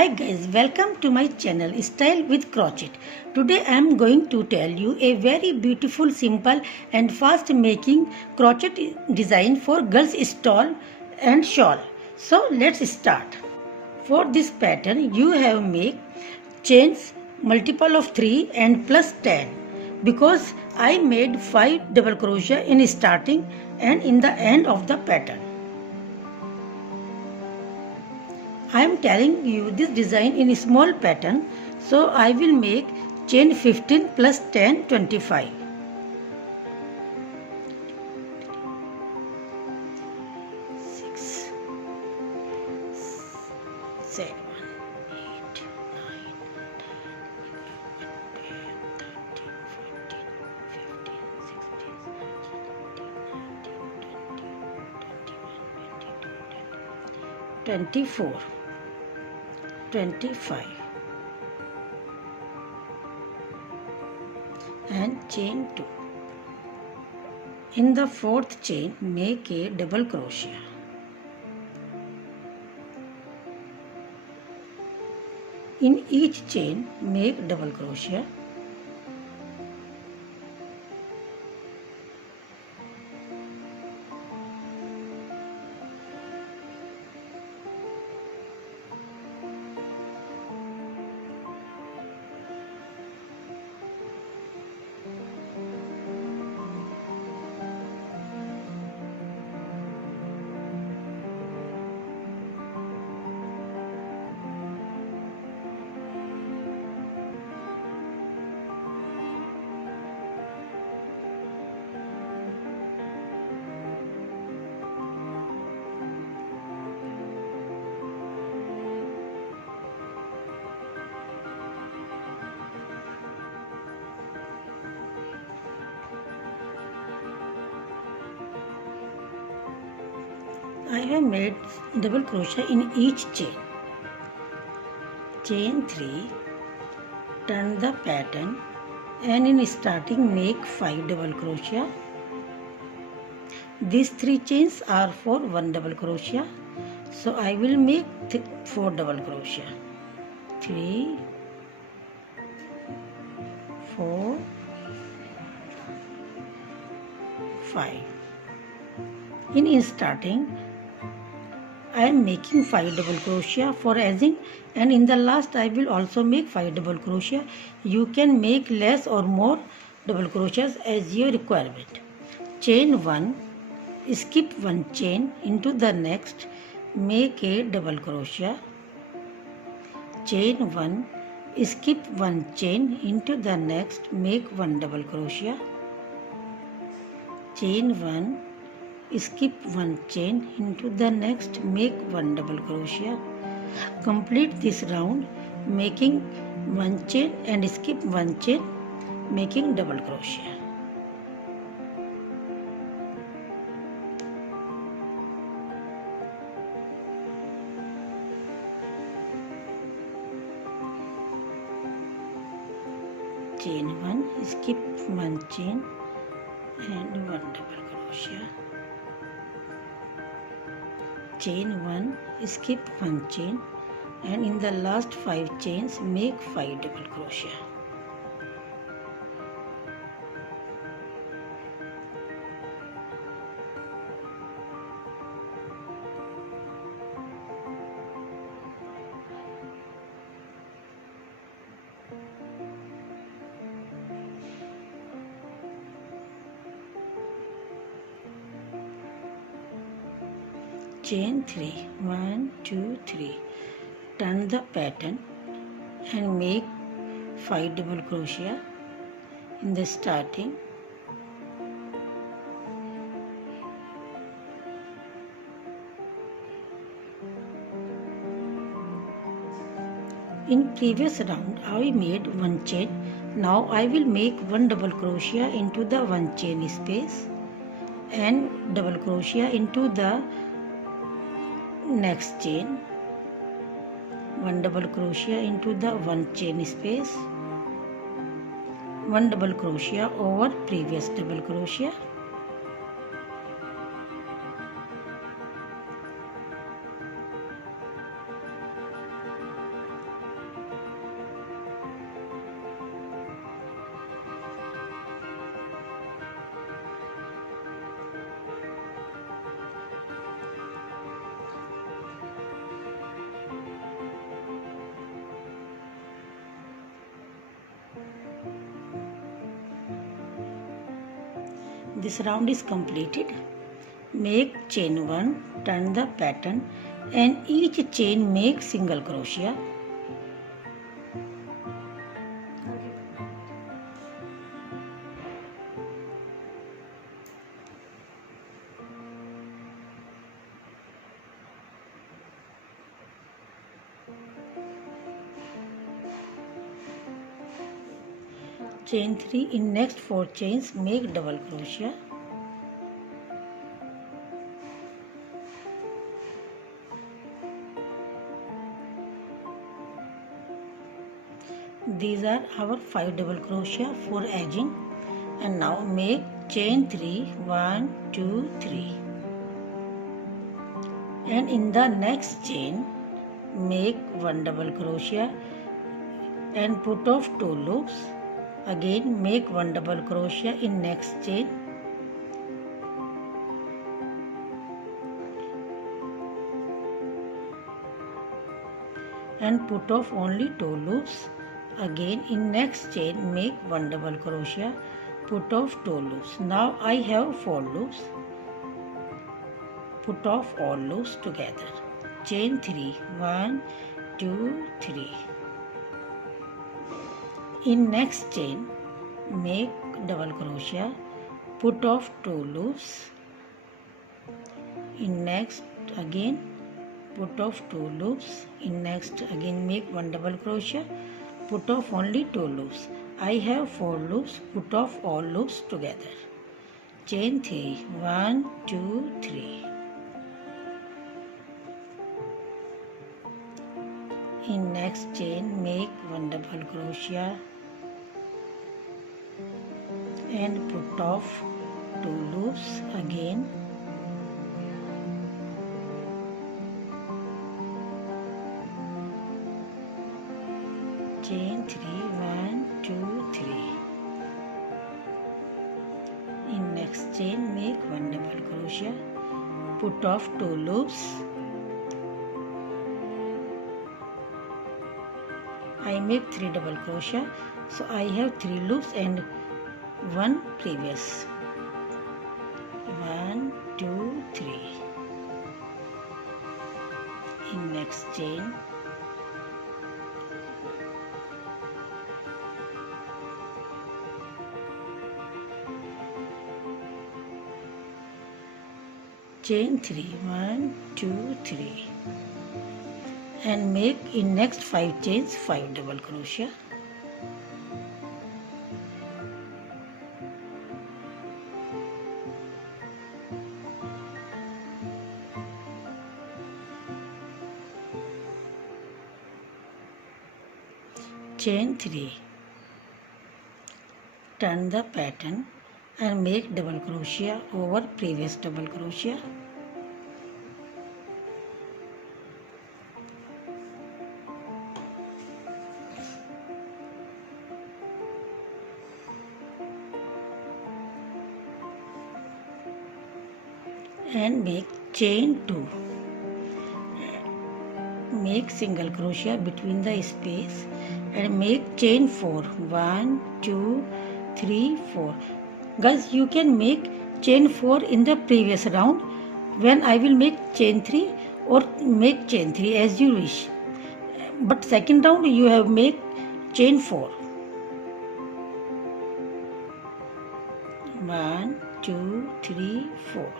Hi guys, welcome to my channel Style with Crochet. Today I am going to tell you a very beautiful, simple and fast making crochet design for girls stole and shawl. So let's start. For this pattern you have make chains multiple of 3 and plus 10 because I made 5 double crochet in starting and in the end of the pattern. I am telling you this design in a small pattern, so I will make chain 15 plus 10 25. 6 7 8 9 10 11 12 13 14 15 16 17 18 19 20 21 22 23 24 25 and chain 2. In the fourth chain make a double crochet. In each chain make double crochet. I have made double crochet in each chain. Chain 3, turn the pattern and in starting make 5 double crochet. These 3 chains are for 1 double crochet, so I will make 4 double crochet. 3 4 5. In starting I am making 5 double crochet for edging, and in the last I will also make 5 double crochet. You can make less or more double crochets as your requirement. Chain 1, skip 1 chain into the next, make a double crochet. Chain 1, skip 1 chain into the next, make 1 double crochet. Chain 1, skip 1 chain into the next, make 1 double crochet. Complete this round making 1 chain and skip 1 chain, making double crochet. Chain 1, skip 1 chain and 1 double crochet. Chain 1, skip 1 chain and in the last 5 chains make 5 double crochet. Chain 3, 1 2 3, turn the pattern and make 5 double crochet in the starting. In previous round I made 1 chain. Now I will make 1 double crochet into the 1 chain space and double crochet into the next chain, 1 double crochet into the 1 chain space, 1 double crochet over previous double crochet, This round is completed. Make chain 1, turn the pattern, and each chain make single crochet. Chain 3, in next 4 chains make double crochet. These are our 5 double crochet for edging. And now make chain 3, 1, 2, 3. And in the next chain make 1 double crochet and put off 2 loops. Again make 1 double crochet in next chain, and put off only 2 loops. Again in next chain make 1 double crochet, put off 2 loops. Now I have 4 loops. Put off all loops together. Chain 3, 1, 2, 3. In next chain make double crochet, put off 2 loops. In next again put off 2 loops. In next again make 1 double crochet, put off only 2 loops. I have 4 loops. Put off all loops together. Chain 3, 1, 2, 3. In next chain make 1 double crochet and put off 2 loops again. Chain 3, 1, 2, 3. In next chain make 1 double crochet, put off 2 loops. I make 3 double crochet, so I have 3 loops and 1 previous. 1, 2, 3. In next chain chain 3, 1, 2, 3, and make in next 5 chains 5 double crochet. Chain 3, turn the pattern and make double crochet over previous double crochet. And make chain 2. Make single crochet between the space and make chain 4. 1, 2, 3, 4. Guys, you can make chain 4 in the previous round when I will make chain 3, or make chain 3 as you wish. But second round you have make chain 4. 1, 2, 3, 4.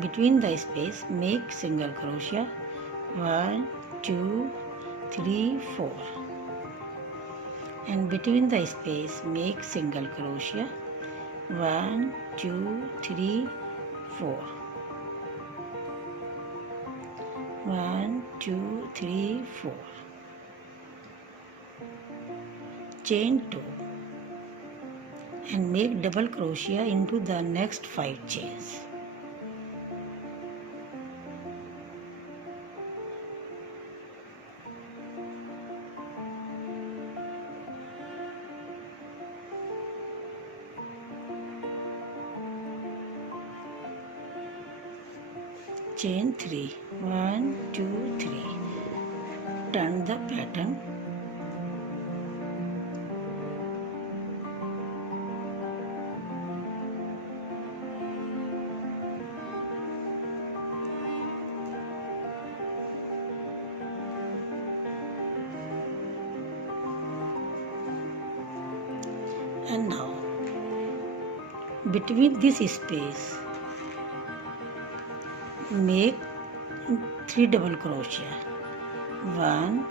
Between the space make single crochet. 1, 2, 3, 4. And between the space make single crochet. 1, 2, 3, 4. 1, 2, 3, 4. Chain 2 and make double crochet into the next 5 chains. Chain 3, 1, 2, 3. Turn the pattern And now between this space make 3 double crochet. 1,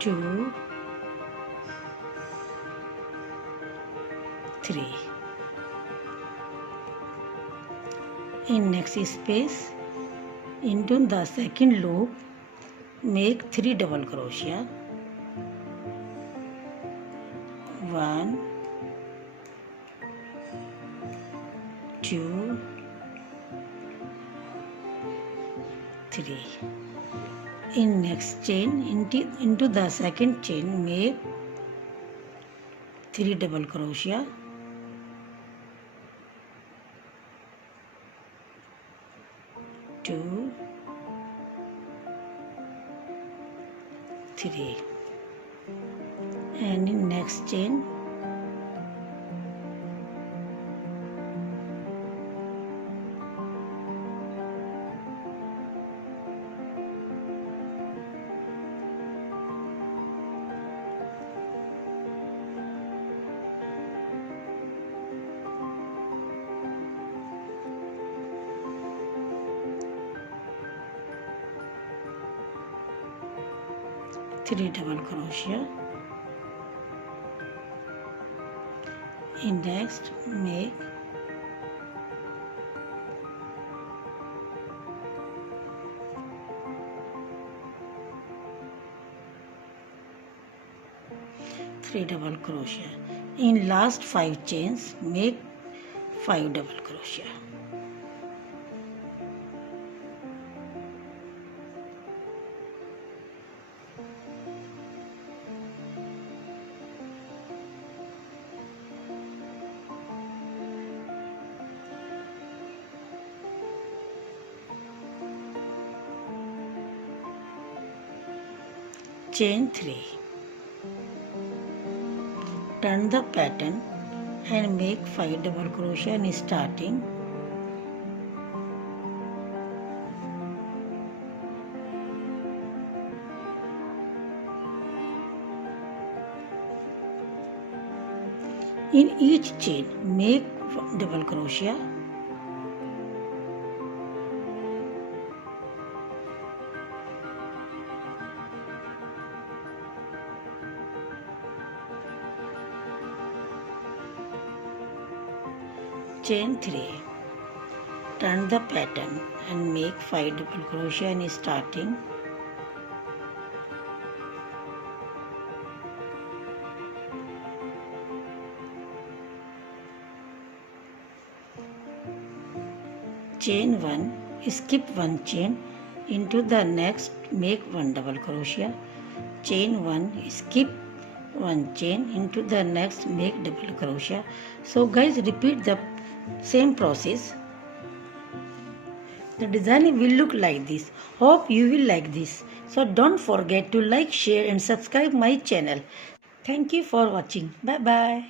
2, 3. In next space into the second loop make 3 double crochet. 1, 2, 3. In next chain into the second chain make 3 double crochet. 2, 3. And in next chain three double crochet. In next make 3 double crochet. In last 5 chains make 5 double crochet. Chain 3. Turn the pattern and make 5 double crochet in starting. In each chain make double crochet. Chain 3. Turn the pattern and make 5 double crochet in starting. Chain 1, skip 1 chain, into the next make 1 double crochet. Chain 1, skip 1 chain, into the next make double crochet. So guys, repeat the same process. The design will look like this. Hope you will like this. So don't forget to like, share and subscribe my channel. Thank you for watching. Bye bye.